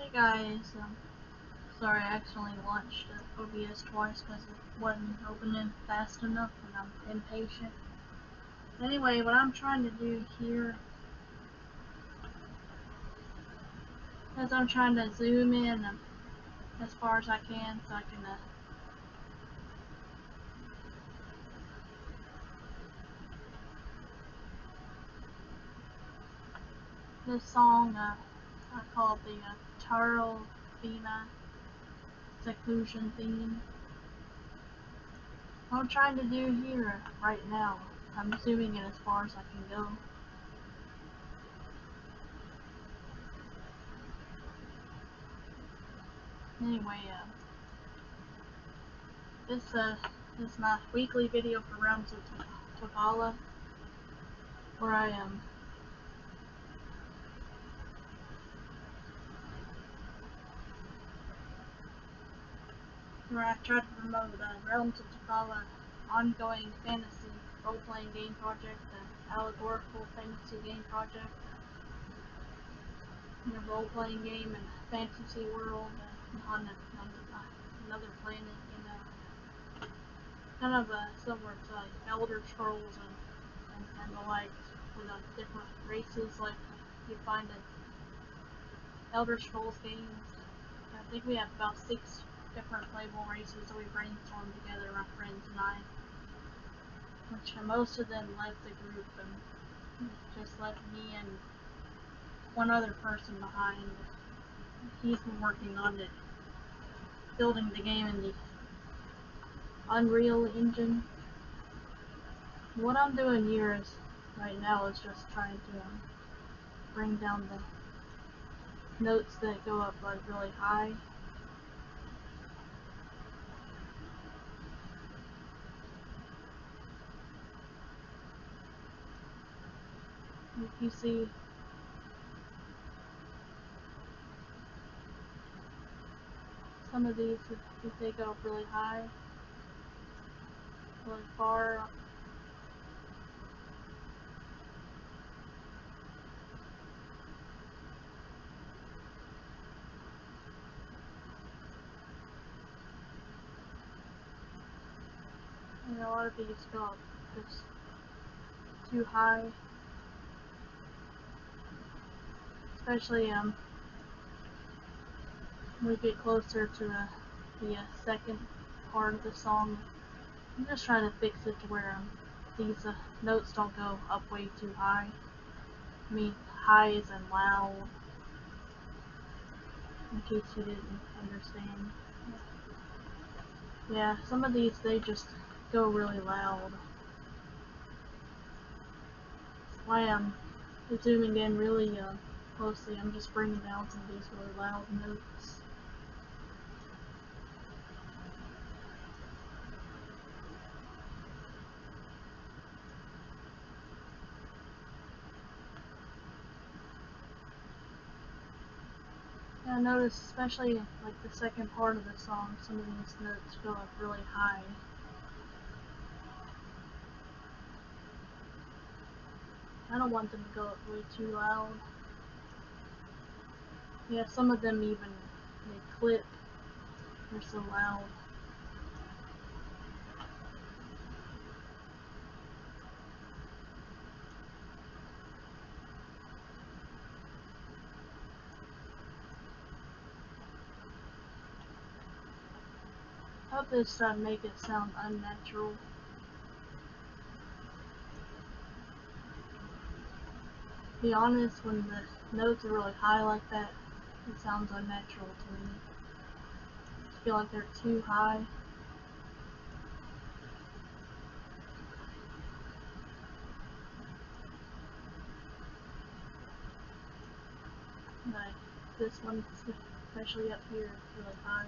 Hey guys, sorry I accidentally launched OBS twice because it wasn't opening fast enough and I'm impatient. Anyway, what I'm trying to do here is I'm trying to zoom in as far as I can so I can this song I call it the Taro Fina seclusion theme. What I'm trying to do here right now, I'm zooming in as far as I can go. Anyway, this is my weekly video for Realms of Tokala, where I try to promote Realms of Tokala, ongoing fantasy role-playing game project, the allegorical fantasy game project, a role-playing game in a fantasy world on another planet, kind of similar to like Elder Scrolls and the like, with different races like you find in Elder Scrolls games. I think we have about 6 different playable races that we brainstormed together, my friends and I, which most of them left the group and just left me and one other person behind. He's been working on it, building the game in the Unreal Engine. What I'm doing here is, right now, is just trying to bring down the notes that go up like really high. If you see some of these, if they go up really high, really far, and a lot of these go up just too high, especially when we get closer to the second part of the song. I'm just trying to fix it to where these notes don't go up way too high. I mean, high as in loud, in case you didn't understand. Yeah, some of these, they just go really loud. That's why I'm zooming in really closely. I'm just bringing down some of these really loud notes. Yeah, I noticed, especially like the second part of the song, some of these notes go up really high. I don't want them to go up way too loud. Yeah, some of them even, they clip. They're so loud. I hope this make it sound unnatural. To be honest, when the notes are really high like that, it sounds unnatural to me. I feel like they're too high. Like this one, especially up here, is really high.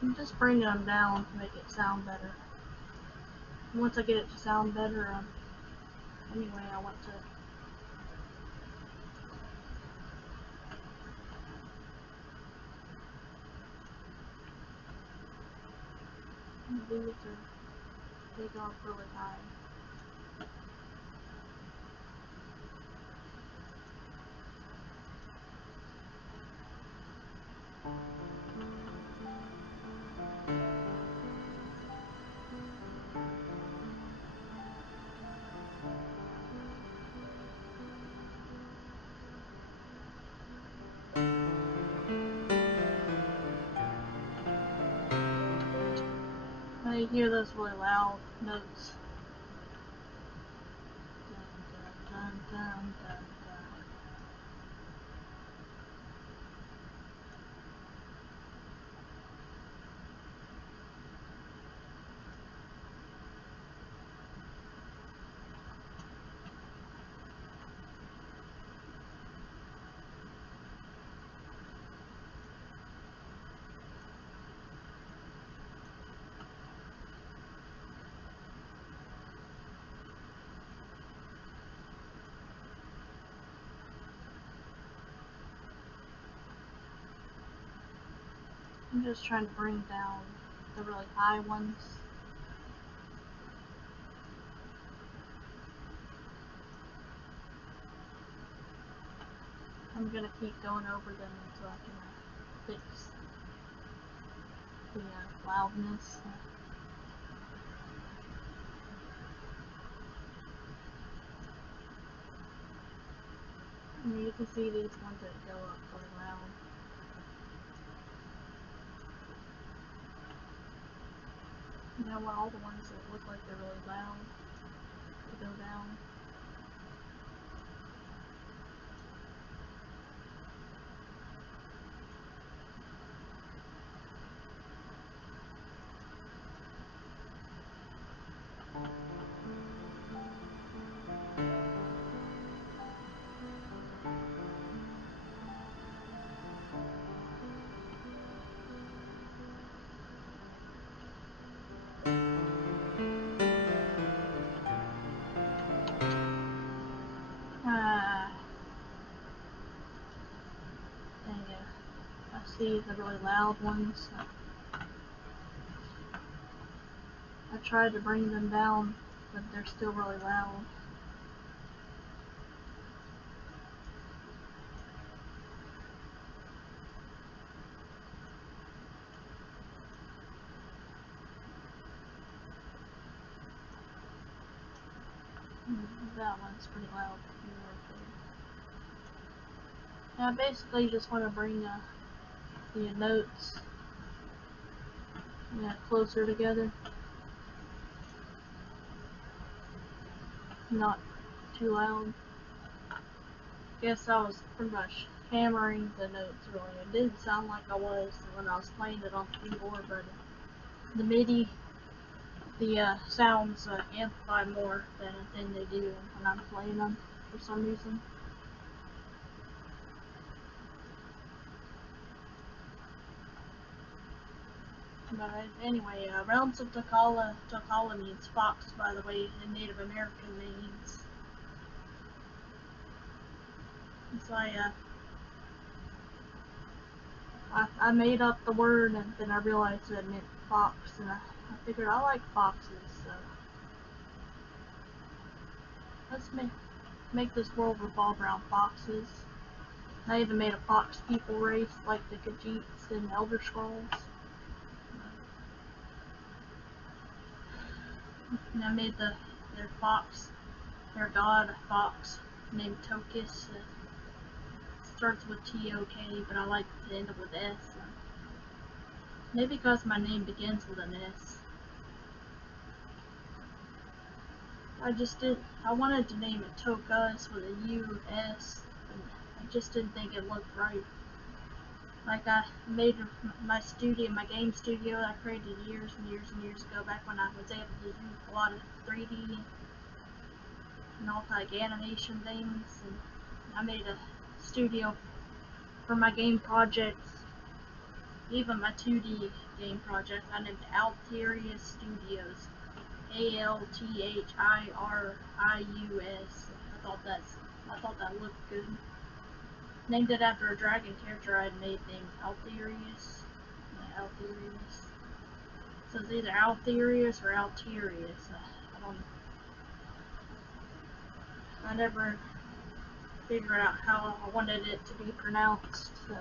I'm just bringing them down to make it sound better. And once I get it to sound better, anyway, I want to these they go up really high. hear those really loud notes. Dun, dun, dun, dun, dun. I'm just trying to bring down the really high ones. I'm gonna keep going over them until I can fix the loudness. I mean, you can see these ones that go up really loud. You know what? All the ones that look like they're really loud to go down. Dang it. I see the really loud ones. I tried to bring them down, but they're still really loud. That one's pretty loud. I basically just want to bring the notes closer together. Not too loud. Guess I was pretty much hammering the notes really. It didn't sound like I was when I was playing it on the keyboard, but the MIDI, the sounds amplify more than they do when I'm playing them for some reason. But anyway, Realms of Tokala. Tokala means fox, by the way, in Native American names. So I made up the word, and then I realized that it meant fox, and I figured I like foxes, so let's make this world revolve around foxes. I even made a fox people race like the Khajiits in Elder Scrolls. And I made their fox, their god, a fox named Tokus. It starts with T-O-K, but I like to end up with S. Maybe because my name begins with an S. I wanted to name it Tokus with a U-S, and I just didn't think it looked right. Like I made my game studio that I created years and years and years ago, back when I was able to do a lot of 3D and all like animation things, and I made a studio for my game projects, even my 2D game projects. I named Altaria Studios, Althirius. I thought that looked good. Named it after a dragon character I had made named Althirius. Althirius. So it's either Althirius or Alterius. I don't know. I never figured out how I wanted it to be pronounced, so.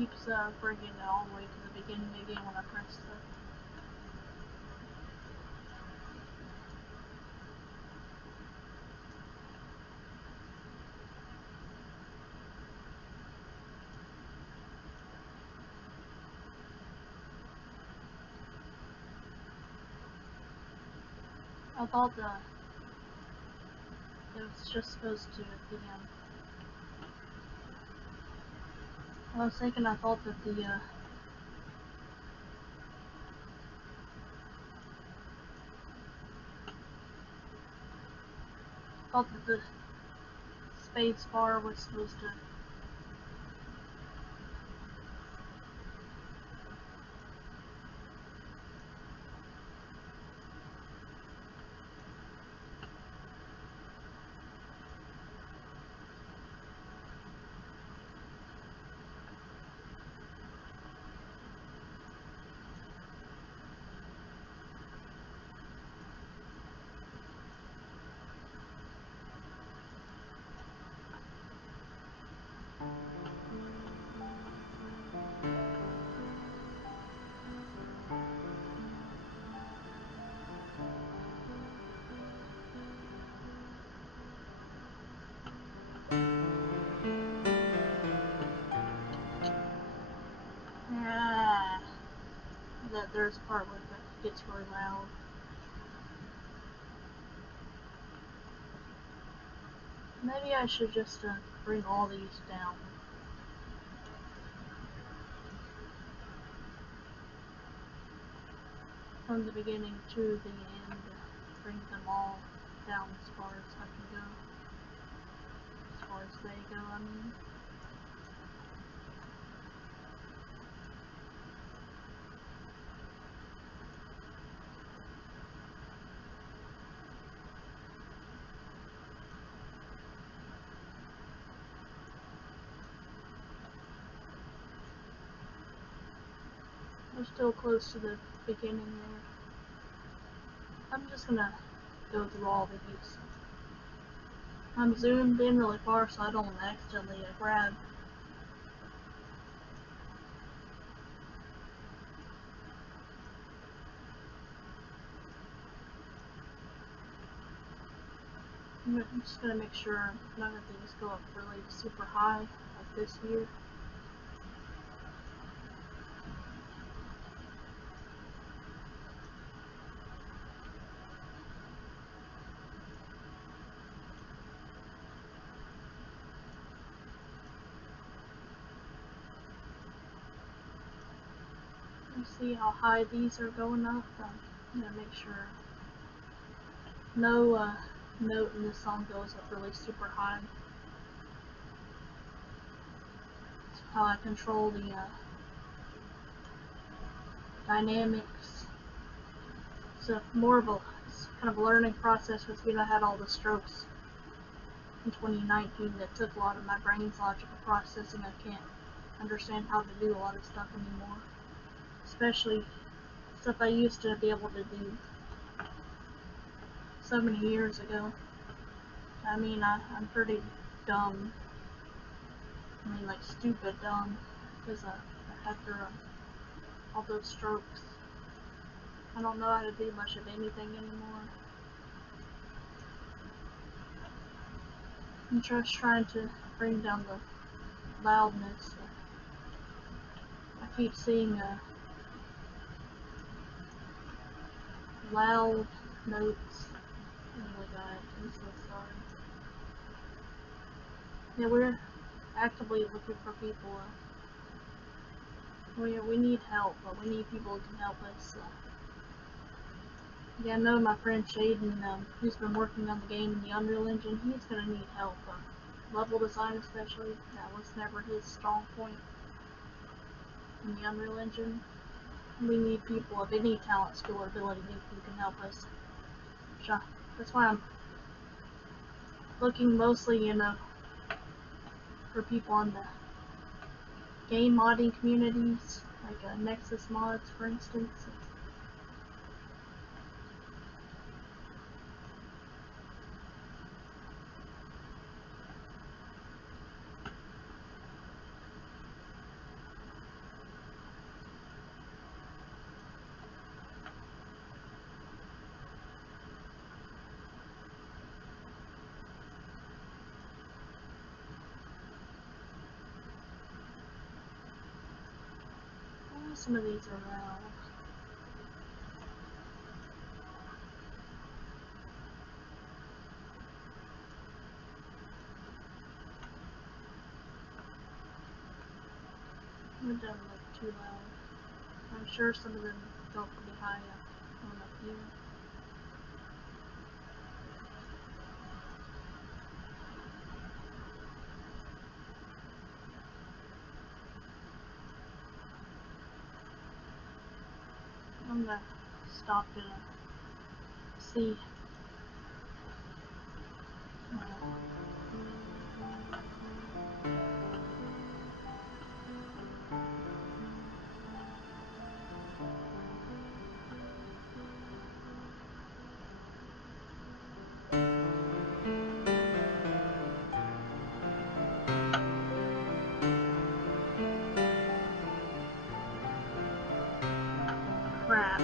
keeps bringing it all the way to the beginning again when I press the. I thought it was just supposed to at the end. I was thinking I thought that the space bar was supposed to. That there's a part where it gets really loud. Maybe I should just bring all these down. From the beginning to the end, bring them all down as far as I can go. As far as they go, I mean. We're still close to the beginning there. I'm just gonna go through all these. I'm zoomed in really far so I don't accidentally grab. I'm just gonna make sure none of these go up really super high, like this here. You see how high these are going up? I'm gonna make sure no note in this song goes up really super high. That's how I control the dynamics. So more of a kind of learning process with me. I had all the strokes in 2019 that took a lot of my brain's logical processing. I can't understand how to do a lot of stuff anymore, especially stuff I used to be able to do so many years ago. I mean, I'm pretty dumb. I mean, like stupid dumb, because after all those strokes, I don't know how to do much of anything anymore. I'm just trying to bring down the loudness. I keep seeing loud notes. Anyway, guys, I'm so sorry. Yeah, we're actively looking for people. We need help, but we need people who can help us. Yeah, I know my friend Shaden, who's been working on the game in the Unreal Engine, he's gonna need help. Level design especially, that was never his strong point in the Unreal Engine. We need people of any talent, skill, or ability who can help us. That's why I'm looking mostly, for people on the game modding communities, like Nexus mods, for instance. some of these are loud. It doesn't look too loud. I'm sure some of them go pretty high up here. I'm gonna stop and see. Crap.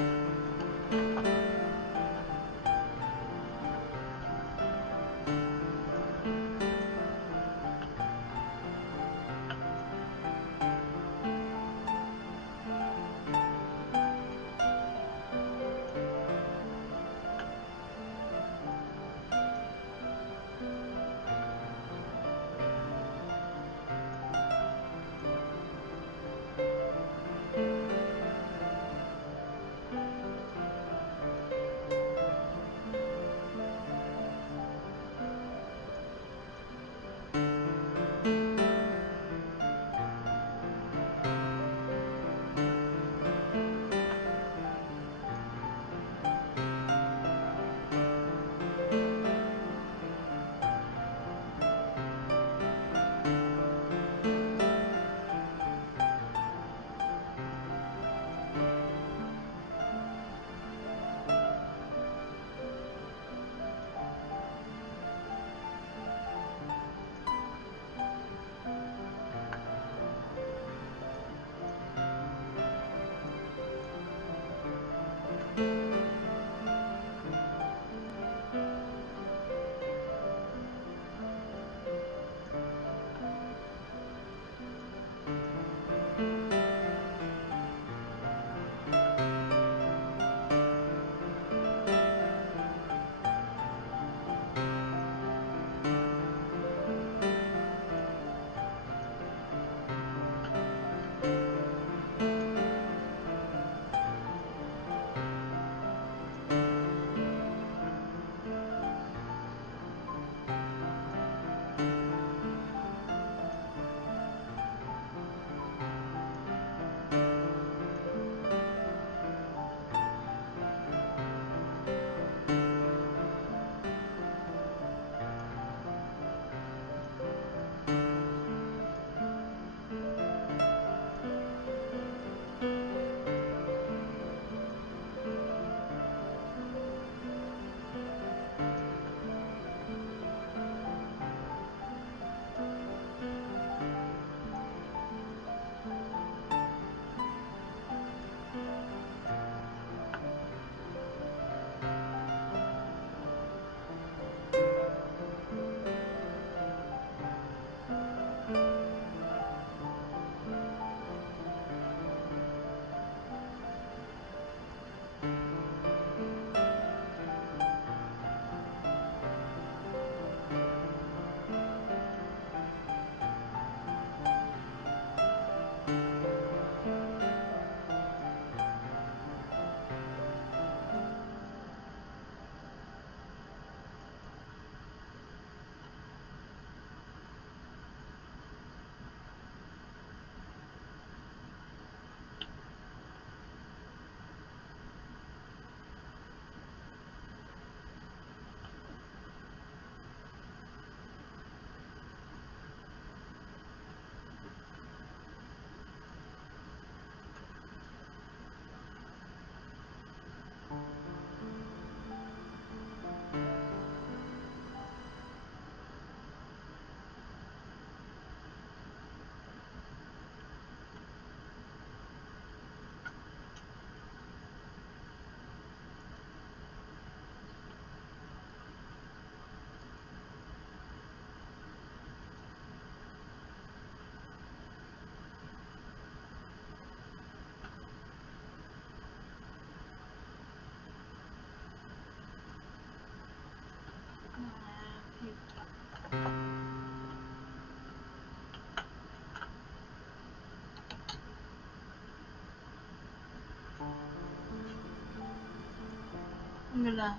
gonna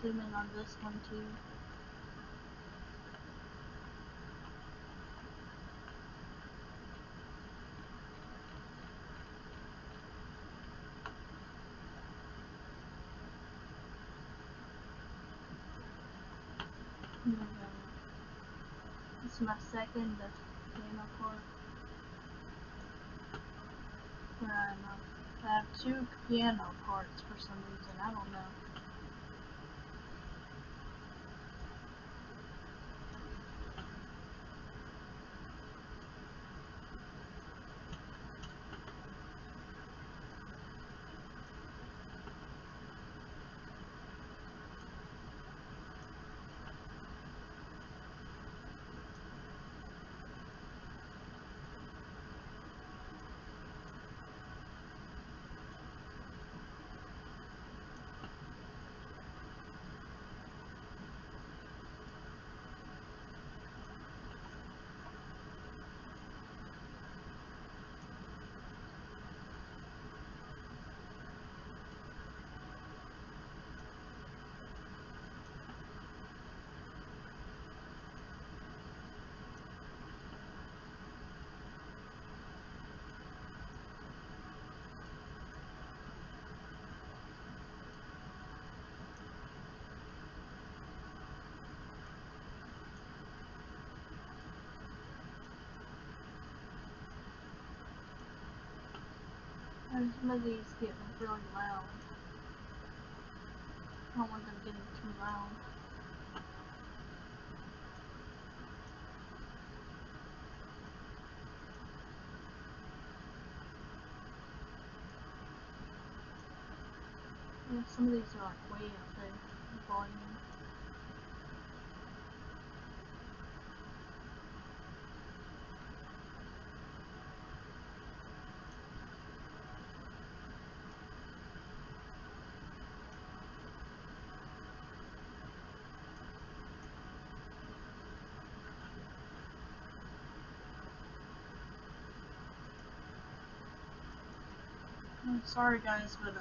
zoom in on this one too. Here we go. This is my second piano part. Where I have two piano parts for some reason. I don't know. And some of these get really loud. I don't want them getting too loud. And some of these are like way up there in volume. I'm sorry guys, but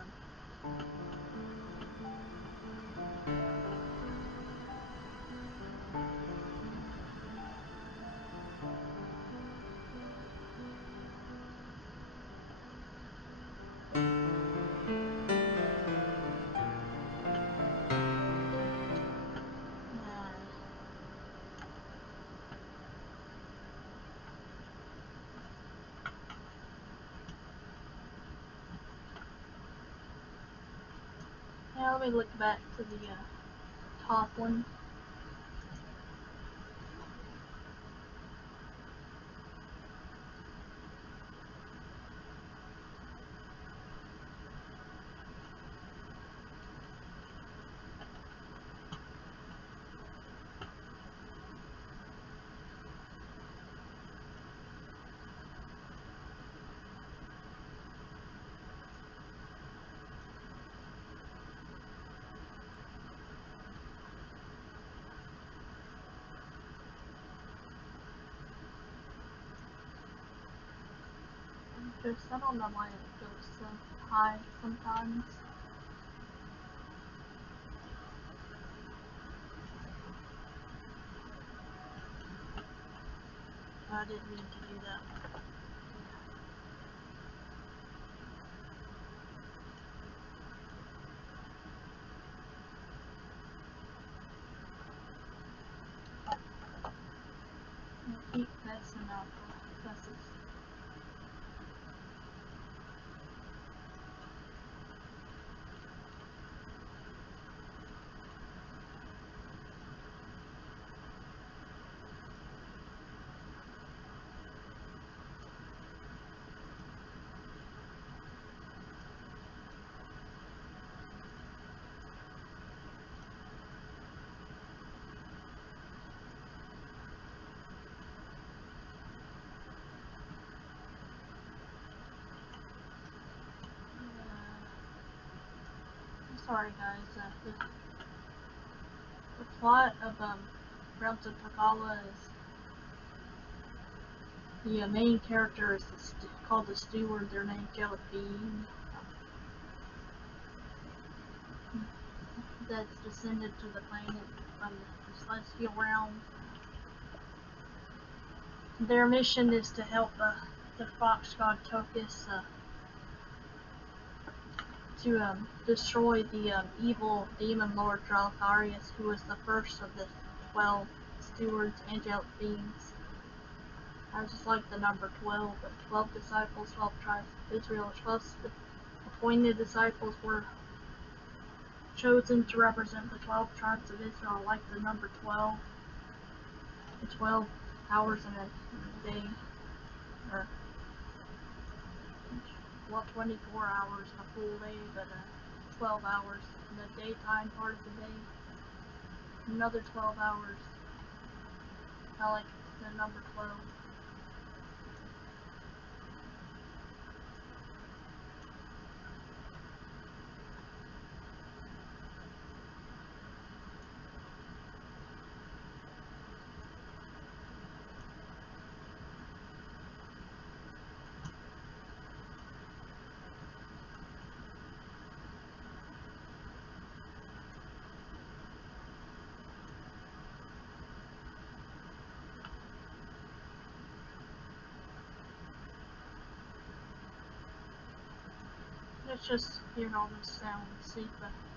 yeah, let me look back to the top one. Just, I don't know why it goes so high sometimes. I didn't mean to do that. I keep messing up the buses. Sorry guys, the plot of Realms of Tokala is the main character is called the Steward. Their name's Jelly Bean. that's descended to the planet from the celestial realm. Their mission is to help the fox god Tokus to destroy the evil demon lord Draltharius, who was the first of the 12 stewards, angelic beings. I just like the number 12, but 12 disciples, 12 tribes of Israel, 12 appointed disciples were chosen to represent the 12 tribes of Israel. I like the number 12, the 12 hours in a day, or 24 hours in a full day, but 12 hours in the daytime part of the day, another 12 hours. I like the number 12. Let's just hear all this sound and see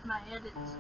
my edits.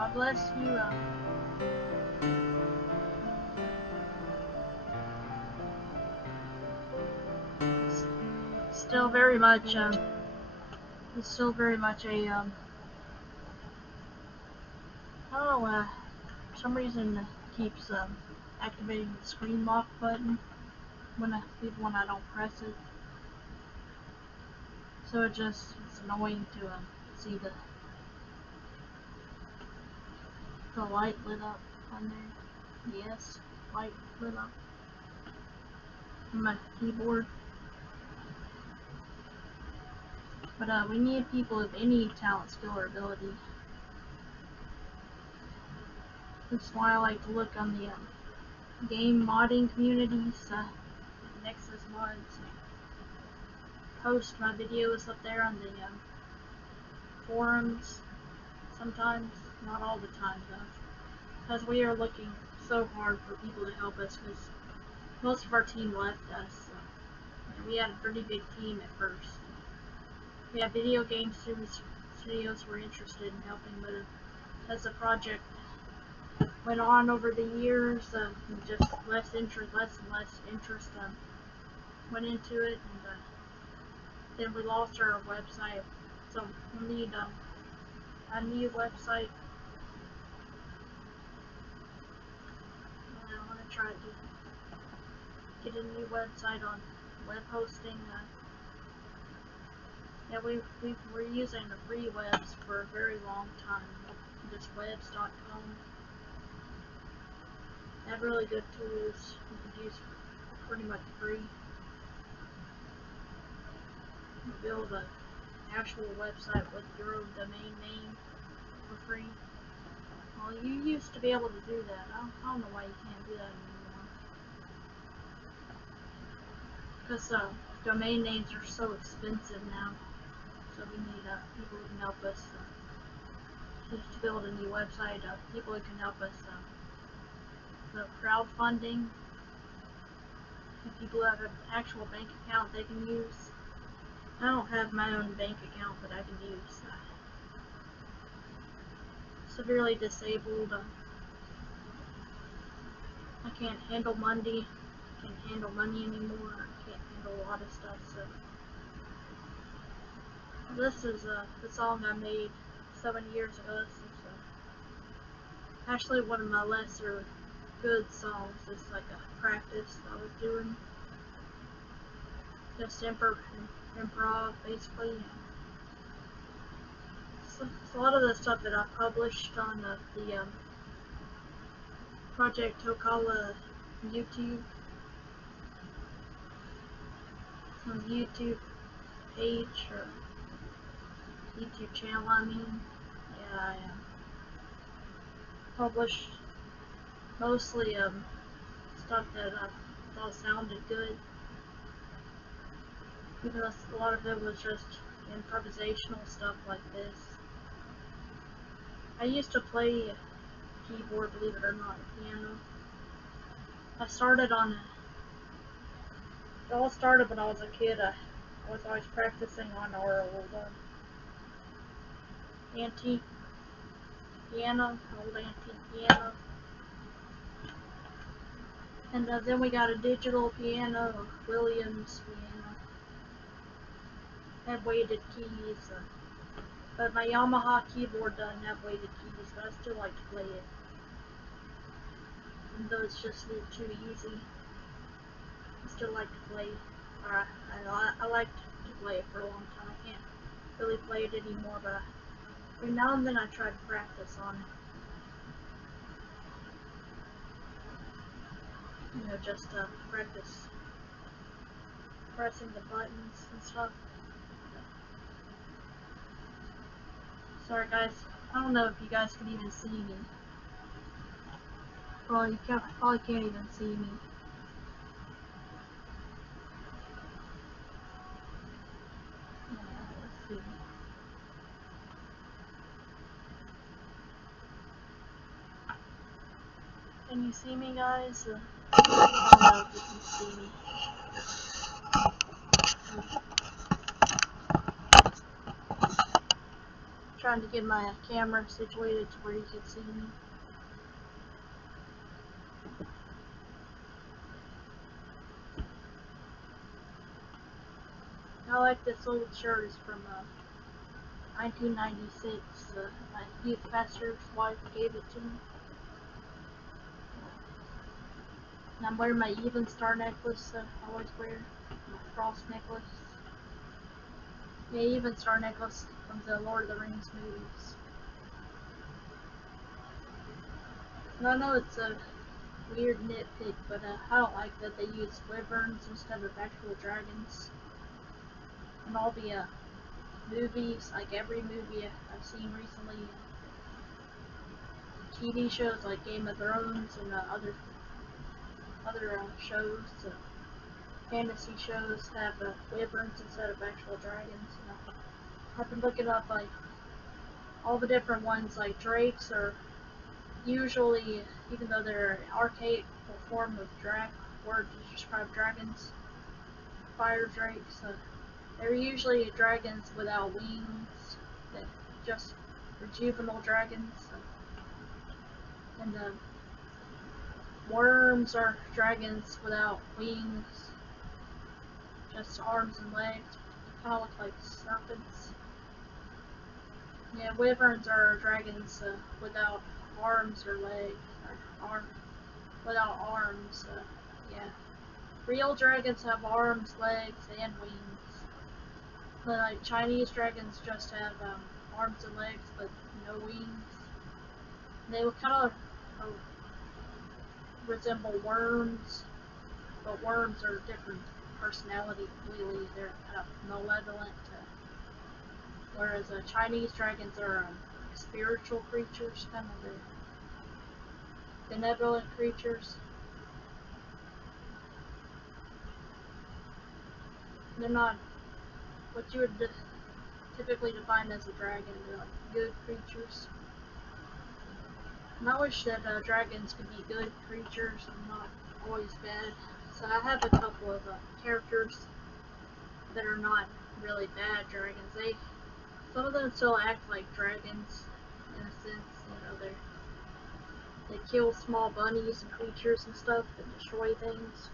God bless you. Still very much, it's still very much a, I don't know, for some reason it keeps, activating the screen lock button even when I don't press it. So it's annoying to, see the light lit up on there. Yes, light lit up on my keyboard. But, we need people with any talent, skill, or ability. That's why I like to look on the, game modding communities, Nexus Mods. Post my videos up there on the, forums sometimes, not all the time though, because we are looking so hard for people to help us, because most of our team left us. And we had a pretty big team at first. We had video game studios were interested in helping, but as the project went on over the years, just less and less interest went into it, and then we lost our website. So we need a new website. I want to try to get a new website on web hosting. Yeah, we were using the free webs for a very long time. Just webs.com. They have really good tools you can use for pretty much free. You build an actual website with your own domain name for free. Well, you used to be able to do that. I don't know why you can't do that anymore. Because domain names are so expensive now. So we need people who can help us just to build a new website. People who can help us with crowdfunding. If people have an actual bank account they can use. I don't have my own bank account that I can use. Severely disabled. I can't handle money. I can't handle money anymore. I can't handle a lot of stuff. So this is the song I made 7 years ago. This is actually one of my lesser good songs. It's like a practice I was doing. Just improv, basically. So a lot of the stuff that I published on the Project Tokala YouTube, on YouTube page or YouTube channel. I mean, yeah, I published mostly stuff that I thought sounded good. Because a lot of it was just improvisational stuff like this. I used to play keyboard, believe it or not, piano. I started on it all started when I was a kid. I was always practicing on our old antique piano, and then we got a digital piano, a Williams piano, had weighted keys. But my Yamaha keyboard doesn't have weighted keys, but I still like to play it. Even though it's just a little too easy, I still like to play. I liked to play it for a long time. I can't really play it anymore, but every now and then I try to practice on it. Just practice pressing the buttons and stuff. Sorry guys, I don't know if you guys can even see me. Well, you probably can't even see me. Let's see. Can you see me, guys? I don't know if you can see me. Trying to get my camera situated to where you can see me. I like this old shirt. It's from 1996. My youth pastor's wife gave it to me. And I'm wearing my even star necklace I always wear. My frost necklace. Yeah, even star necklace from the Lord of the Rings movies. And I know it's a weird nitpick, but I don't like that they use wyverns instead of actual dragons. And all the movies, like every movie I've seen recently, TV shows like Game of Thrones and other shows, fantasy shows have wyverns instead of actual dragons. I've been looking up like all the different ones. Like drakes are usually, even though they're an archaic form of dragon, word to describe dragons. Fire drakes. They're usually dragons without wings. They're just juvenile dragons. And worms are dragons without wings, just arms and legs. They kind of look like serpents. Yeah, wyverns are dragons without arms or legs, or without arms. Yeah, real dragons have arms, legs, and wings. But like Chinese dragons just have arms and legs, but no wings. They look kind of resemble worms, but worms are different personality completely. They're kind of malevolent. Whereas Chinese dragons are spiritual creatures, kind of benevolent creatures. They're not what you would typically define as a dragon. They're like good creatures. And I wish that dragons could be good creatures and not always bad. So I have a couple of characters that are not really bad dragons. Some of them still act like dragons in a sense. They kill small bunnies and creatures and stuff and destroy things.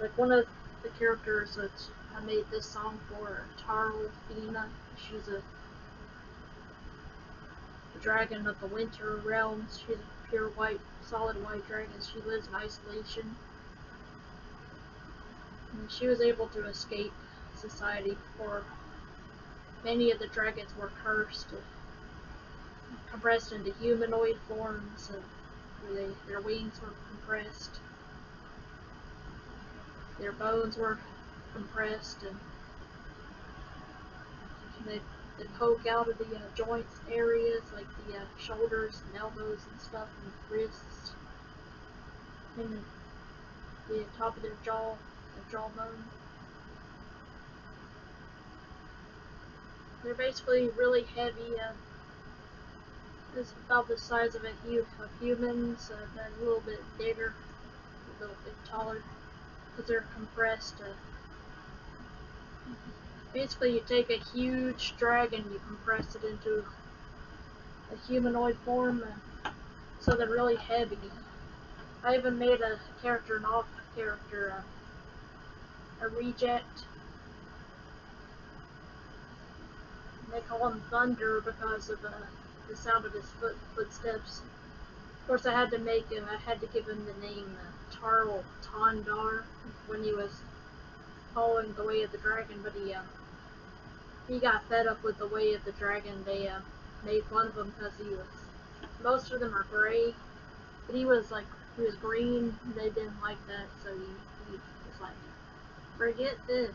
Like one of the characters that I made this song for, Tarlfina. She's a dragon of the winter realms. She's a pure white, solid white dragon. She lives in isolation. And she was able to escape society before many of the dragons were cursed, compressed into humanoid forms, where their wings were compressed, their bones were compressed, and they poke out of the joints areas like the shoulders and elbows and stuff, and wrists, and the top of their jawbone. They're basically really heavy. It's about the size of humans, but a little bit bigger, a little bit taller, because they're compressed. Basically, you take a huge dragon, you compress it into a humanoid form, so they're really heavy. I even made a character, an off character, a reject. They call him Thunder because of the sound of his footsteps. Of course, I had to give him the name Tarl Tondar when he was following the way of the dragon, but he got fed up with the way of the dragon. They made fun of him because most of them are gray, but he was green. They didn't like that, so he was like, forget this.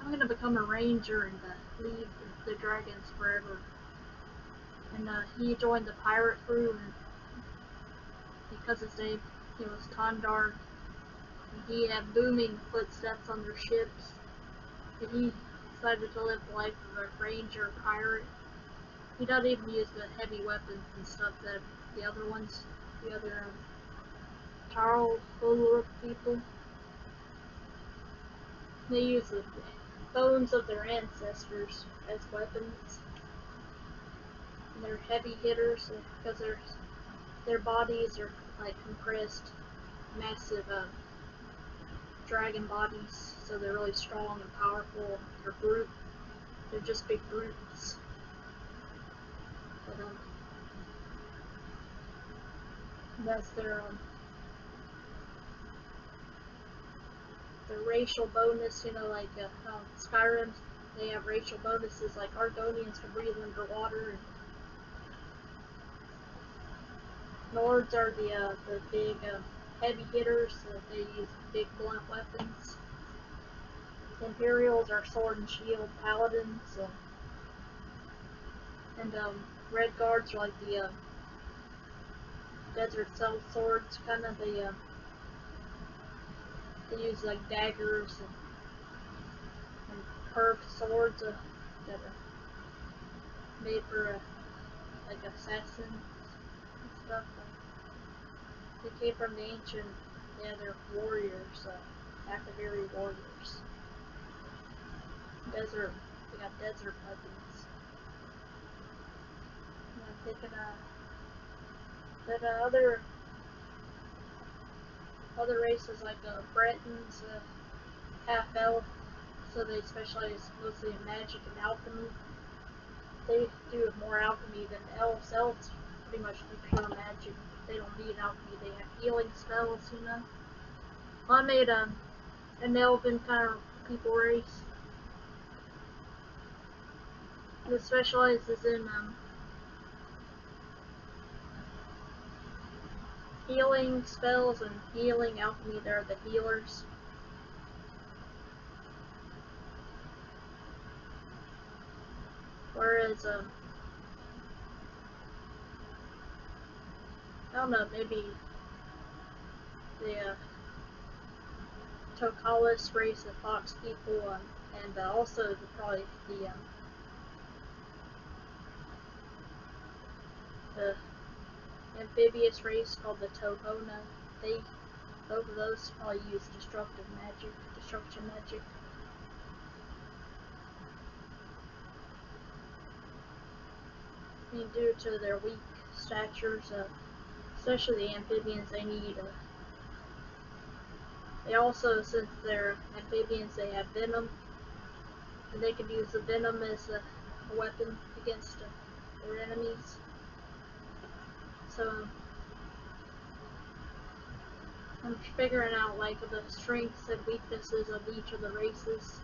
I'm gonna become a ranger and leave the dragons forever. And he joined the pirate crew, and because his name was Tondar, he had booming footsteps on their ships, and he decided to live the life of a ranger pirate. He doesn't even use the heavy weapons and stuff that the other Tarl people, they use the bones of their ancestors as weapons. And they're heavy hitters because their bodies are like compressed, massive dragon bodies, so they're really strong and powerful. They're just big brutes. But that's their racial bonus. Like Skyrim, they have racial bonuses. Like Argonians can breathe underwater. And Nords are the big heavy hitters. They use big blunt weapons. Imperials are sword and shield paladins. And Red Guards are like the desert cell swords, kind of. They use like daggers and curved swords that are made for like assassins and stuff. They came from the ancient, yeah, they're warriors, Activary warriors. Desert, they got desert puppies. And I'm thinking, that other races like Bretons, half elf, so they specialize mostly in magic and alchemy. They do more alchemy than elves. Elves pretty much do pure magic. They don't need alchemy. They have healing spells, you know. Well, I made an elven kind of people race that specializes in healing spells and healing alchemy. They're the healers. Whereas I don't know, maybe the Tokala race of fox people, and also probably the amphibious race called the Tohona. They Both of those probably use destruction magic. I mean, due to their weak statures, especially the amphibians, they also, since they're amphibians, they have venom, and they can use the venom as a weapon against their enemies. So I'm figuring out like the strengths and weaknesses of each of the races.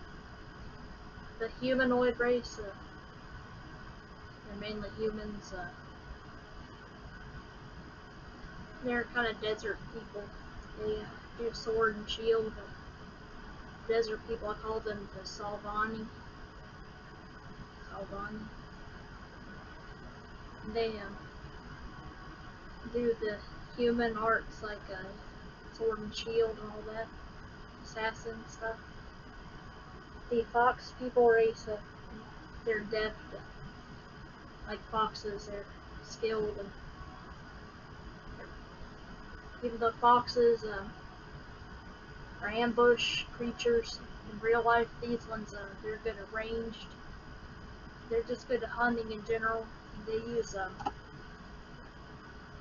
The humanoid race, they're mainly humans. They're kind of desert people. They do sword and shield. Desert people, I call them the Salvani. They do the human arts like sword and shield and all that, assassin stuff. The fox people race, they're deft, like foxes. They're skilled, and even though foxes are ambush creatures in real life, these ones they're good at ranged. They're just good at hunting in general. They use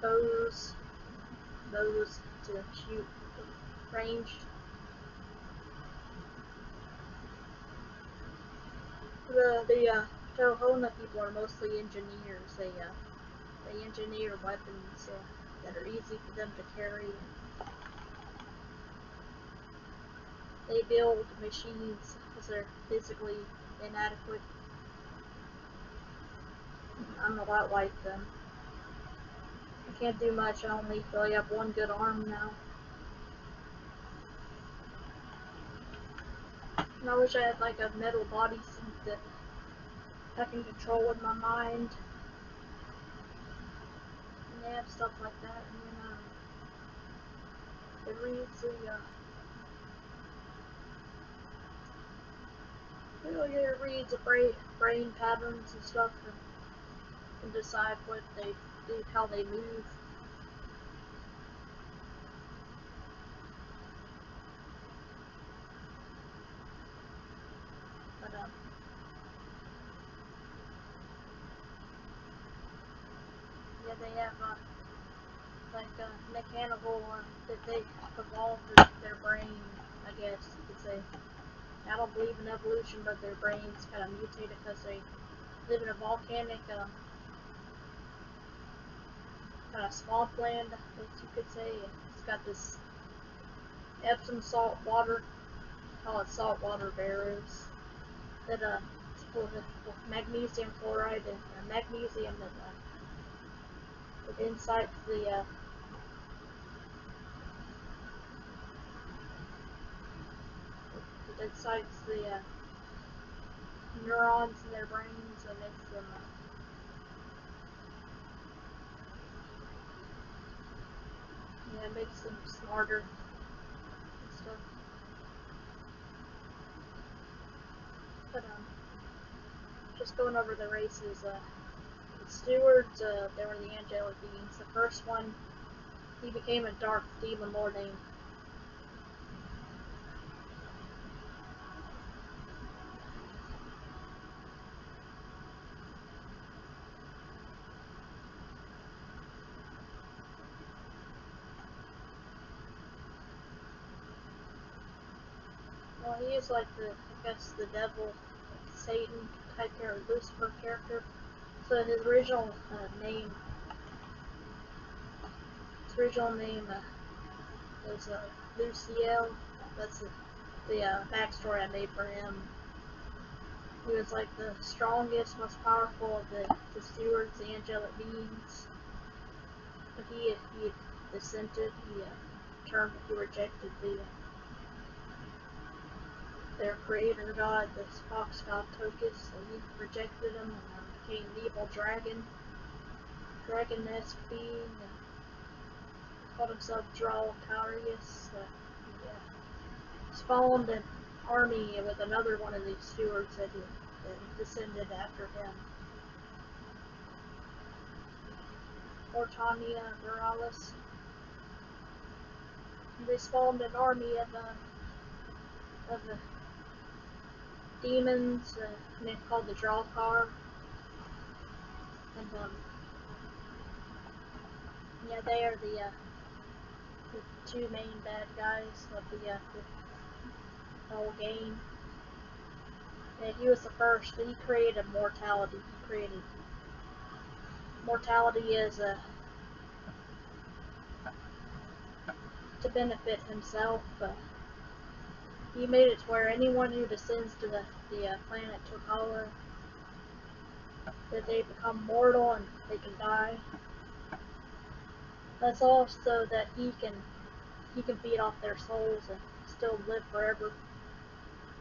bows to shoot ranged. The Tohona people are mostly engineers. They engineer weapons that are easy for them to carry. They build machines because they're physically inadequate. I'm a lot like them. I can't do much. I only really have one good arm now. And I wish I had like a metal bodysuit that I can control with my mind. And they have stuff like that. And then it reads it reads the brain patterns and stuff, and decide what they do, how they move. But yeah, they have like mechanical that they evolved their brain, I guess you could say. I don't believe in evolution, but their brains kind of mutated because they live in a volcanic kind of swampland, as you could say. It's got this Epsom salt water, call it saltwater barrows, that it's full of magnesium chloride and magnesium that it incites the neurons in their brains and makes them makes them smarter and stuff. But just going over the races. The stewards, they were the angelic beings. The first one, he became a dark demon lord named. Well, he is like the, I guess, the devil, Satan type character, Lucifer character. So his original name, was Luciel. That's the backstory I made for him. He was like the strongest, most powerful of the stewards, the angelic beings. But he dissented. He rejected their creator god, this fox god Tokus, and he rejected him and became an evil dragon-esque being, and called himself Drawltarius. He spawned an army with another one of these stewards that descended after him. Ortania Viralis. They spawned an army of demons, called the Drawkar, and yeah, they are the two main bad guys of the whole game. And he was the first. He created mortality. He created mortality as to benefit himself. He made it to where anyone who descends to the planet Tokala, that they become mortal and they can die. That's all so that he can feed off their souls and still live forever.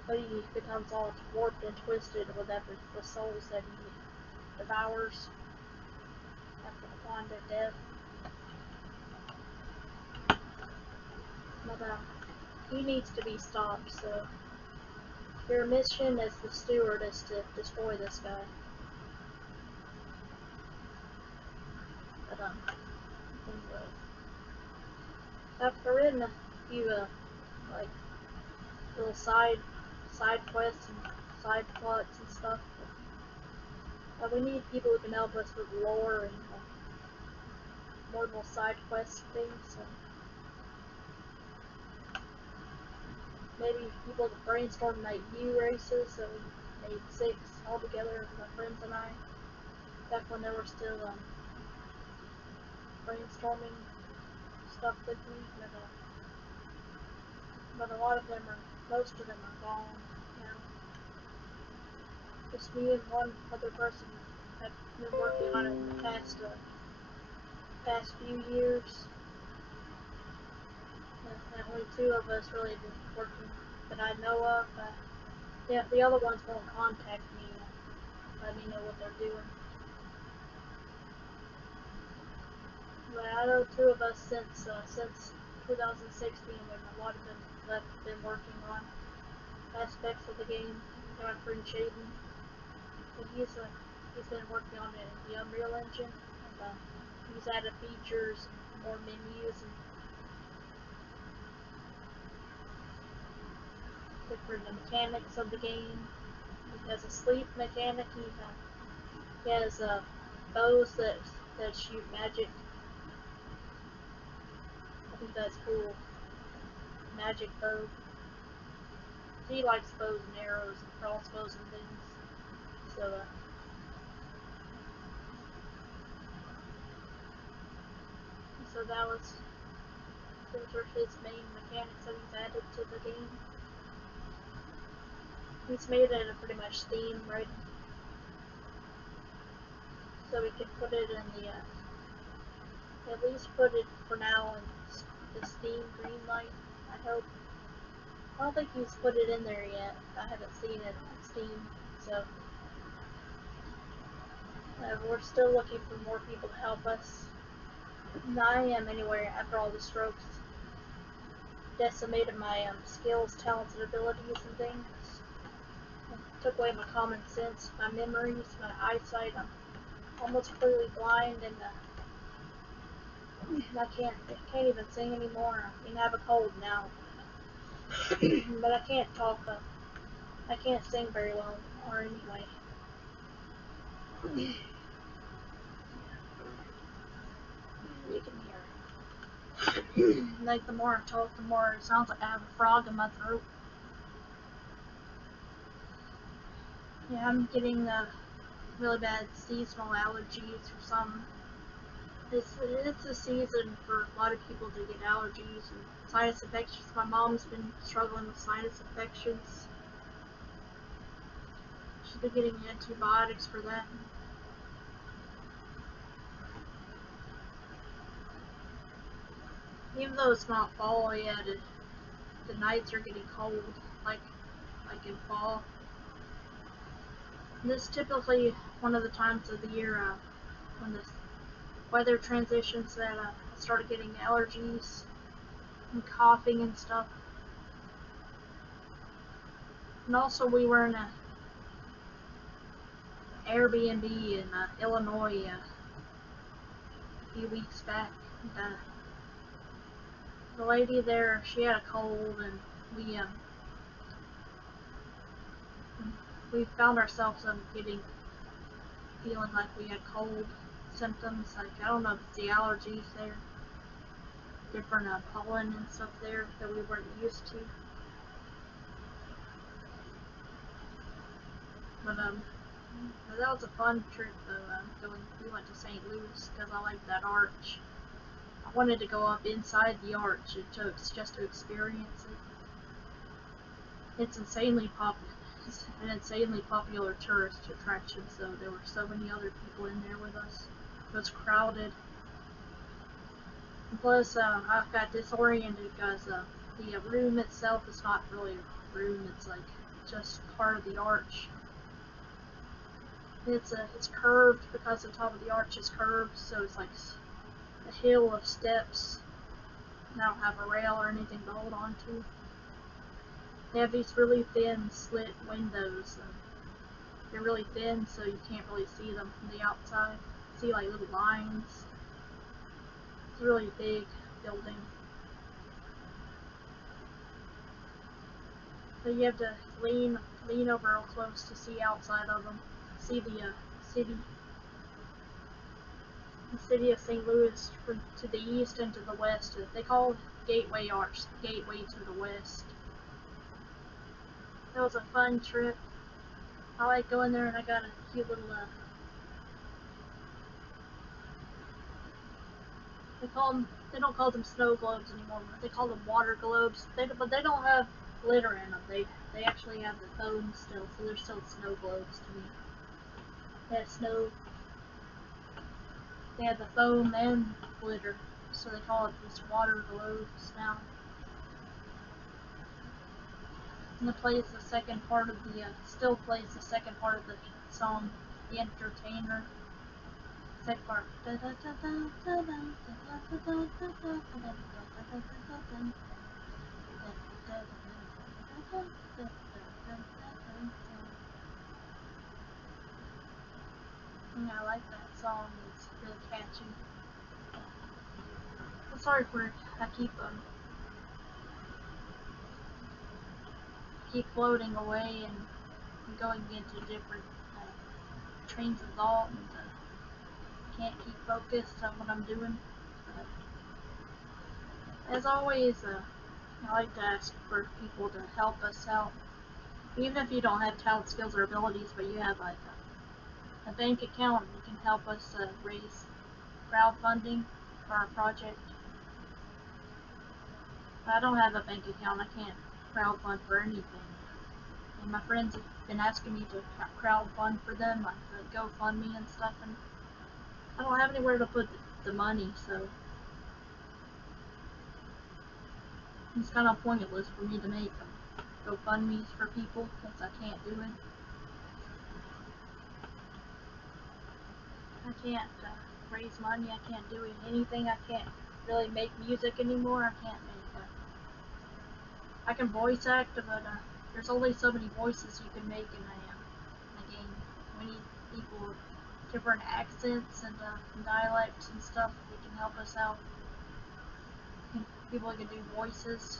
But he becomes all warped and twisted with the souls that he devours upon their death. But he needs to be stopped. So your mission as the steward is to destroy this guy. But I've written a few like little side quests and side plots and stuff. But we need people who can help us with lore and more little side quest things. So maybe people to brainstorm night view races. So we made 6 altogether, my friends and I, back when they were still brainstorming stuff with me. But a lot of them most of them are gone now. Just me and one other person have been working on it in the past few years. And only 2 of us really have been working that I know of. The other ones won't contact me and let me know what they're doing. But I know 2 of us since 2016, when a lot of them have been working on aspects of the game. My friend Shaden, and he's been working on it in the Unreal Engine, and he's added features, more menus, and different mechanics of the game. He has a sleep mechanic. He has bows that shoot magic. I think that's cool. Magic bow. He likes bows and arrows and crossbows and things. So those are his main mechanics that he's added to the game. He's made it a pretty much theme, right? So we could put it in at least put it for now in the Steam Greenlight, I hope. I don't think he's put it in there yet. I haven't seen it on Steam, so we're still looking for more people to help us. And I am anyway, after all the strokes decimated my skills, talents, and abilities and things. It took away my common sense, my memories, my eyesight. I'm almost completely blind, and I can't even sing anymore. I mean, I have a cold now, but I can't talk. I can't sing very well, or anyway. You can hear. Like the more I talk, the more it sounds like I have a frog in my throat. Yeah, I'm getting really bad seasonal allergies or some. It's a season for a lot of people to get allergies and sinus infections. My mom's been struggling with sinus infections. She's been getting antibiotics for that. Even though it's not fall yet, the nights are getting cold, like in fall. And this is typically one of the times of the year when the weather transitions that I started getting allergies and coughing and stuff. And also, we were in an Airbnb in Illinois a few weeks back. And, the lady there, she had a cold, and we found ourselves feeling like we had cold symptoms. Like, I don't know if it's the allergies there, different pollen and stuff there that we weren't used to. But that was a fun trip though. We went to St. Louis because I liked that arch. I wanted to go up inside the arch just to experience it. It's an insanely popular tourist attraction, so there were so many other people in there with us. It was crowded. And plus, I got disoriented because the room itself is not really a room. It's like just part of the arch. It's curved because the top of the arch is curved, so it's like a hill of steps. And I don't have a rail or anything to hold on to. They have these really thin slit windows. They're really thin, so you can't really see them from the outside. You see like little lines. It's a really big building. So you have to lean over real close to see outside of them. See the city of St. Louis to the east and to the west. They call it Gateway Arch, gateway to the west. That was a fun trip. I like going there, and I got a cute little they don't call them snow globes anymore. They call them water globes. But they don't have glitter in them. They actually have the foam still, so they're still snow globes to me. They have snow. They have the foam and glitter, so they call it just water globes now. And it plays the second part of still plays the second part of the song, The Entertainer. Second part. Yeah, I like that song. It's really catchy. I'm sorry for I keep floating away and going into different trains of thought, and can't keep focused on what I'm doing. As always, I like to ask for people to help us out, even if you don't have talent, skills, or abilities, but you have like a bank account. You can help us raise crowdfunding for our project. I don't have a bank account. I can't crowdfund for anything. And my friends have been asking me to crowdfund for them, like the GoFundMe and stuff, and I don't have anywhere to put the money, so it's kind of pointless for me to make GoFundMes for people because I can't do it. I can't raise money. I can't do anything. I can't really make music anymore. I can't make. I can voice act, but there's only so many voices you can make in a game. We need people different accents and dialects and stuff. They can help us out. People can do voices,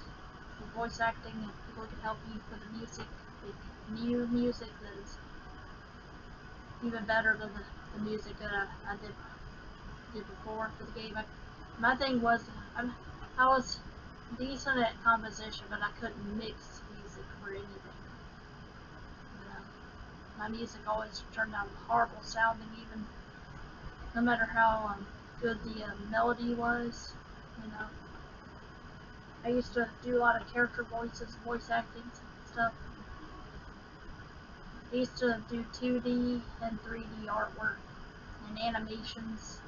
do voice acting, and people can help you for the music, make new music that is even better than the music that I did before for the game. My thing was, I was decent at composition, but I couldn't mix music for anything. You know, my music always turned out horrible sounding, even no matter how good the melody was. You know, I used to do a lot of character voices, voice acting stuff. I used to do 2D and 3D artwork and animations.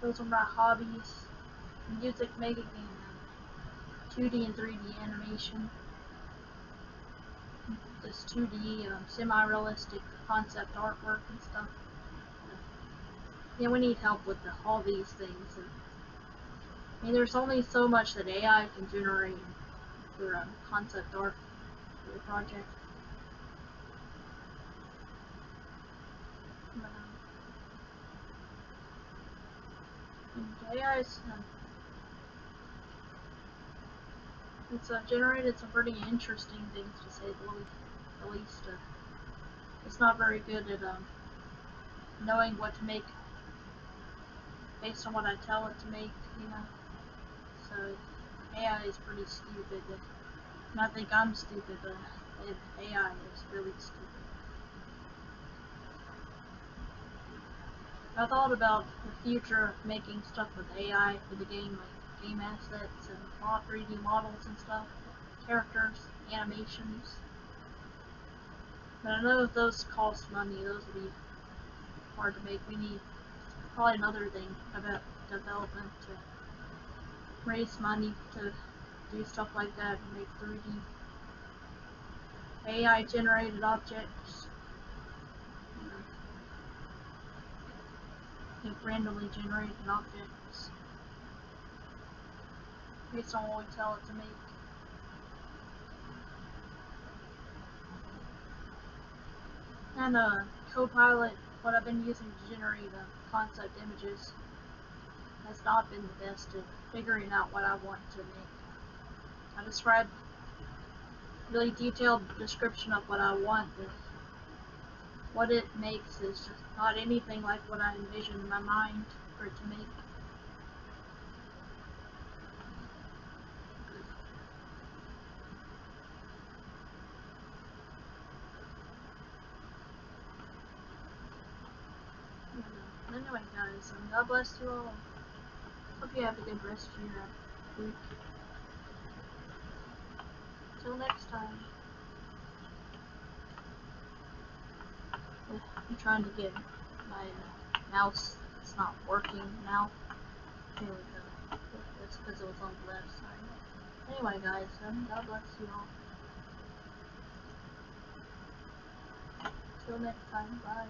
Those were my hobbies. Music making and 2D and 3D animation. This 2D semi-realistic concept artwork and stuff. Yeah, we need help with all these things. And, I mean, there's only so much that AI can generate for concept art for the project. But, AI's it's generated some pretty interesting things, to say the least. It's not very good at knowing what to make based on what I tell it to make, you know. So AI is pretty stupid, and I think I'm stupid, but AI is really stupid. I thought about the future of making stuff with AI for the game, like game assets and 3D models and stuff, characters, animations. But I know if those cost money, those would be hard to make. We need probably another thing about development to raise money to do stuff like that and make 3D AI generated objects. You know, randomly generated objects based on what we tell it to make. And Copilot, what I've been using to generate concept images, has not been the best at figuring out what I want to make. I describe really detailed description of what I want, but what it makes is just not anything like what I envisioned in my mind for it to make. Anyway, guys, God bless you all. Hope you have a good rest of your week. Till next time. I'm trying to get my mouse. It's not working now. Here we go. It's because it was on the left side. Anyway, guys, God bless you all. Till next time. Bye.